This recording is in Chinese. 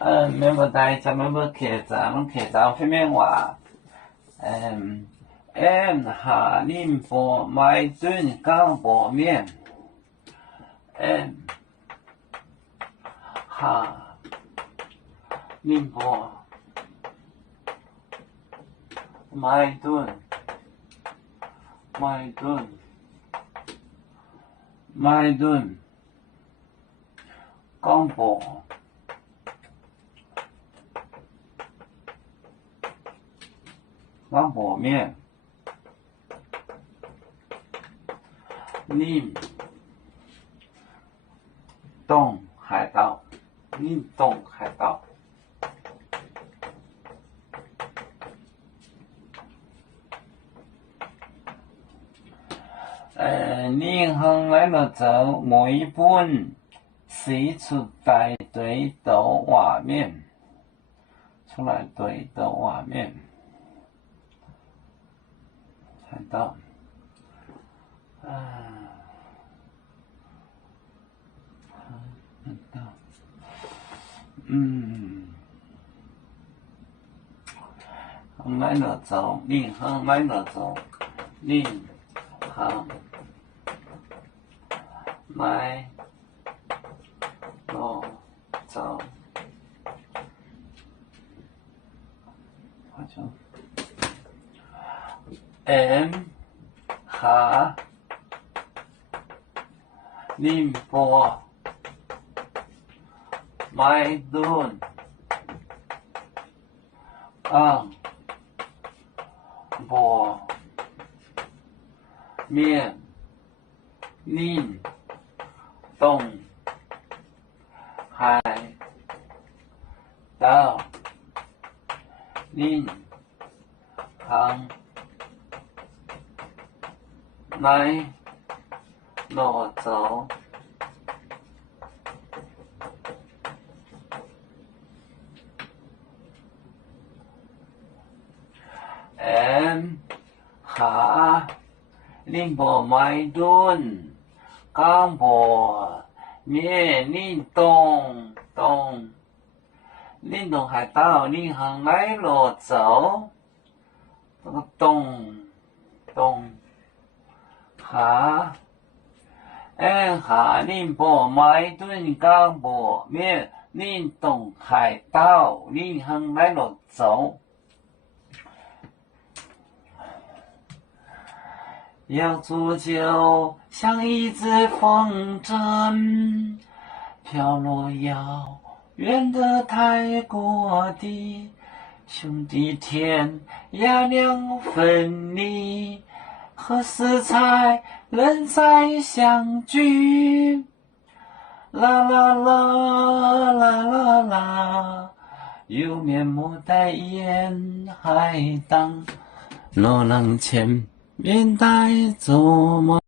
免无代志，免要客栈，拢客栈片面话。下宁波买炖干薄面。下宁波买炖干薄面。宁东海道。宁恒来了走每本洗出大堆豆瓦面，出来堆豆瓦面，看到，看到，恒来了走，宁恒来了走，宁恒来了走，好像下宁波买炖干薄面。宁东海道。宁恒来了走，下宁波买炖干薄面。宁东海道。宁恒来了走，这个东下宁波买炖干薄面。宁东海道。宁恒来了走。要煮酒像一只风筝，飘落遥远的泰国地，兄弟天涯两分离，何时才能再相聚？啦啦啦啦啦啦，有面目待烟海荡，若能前面带走吗？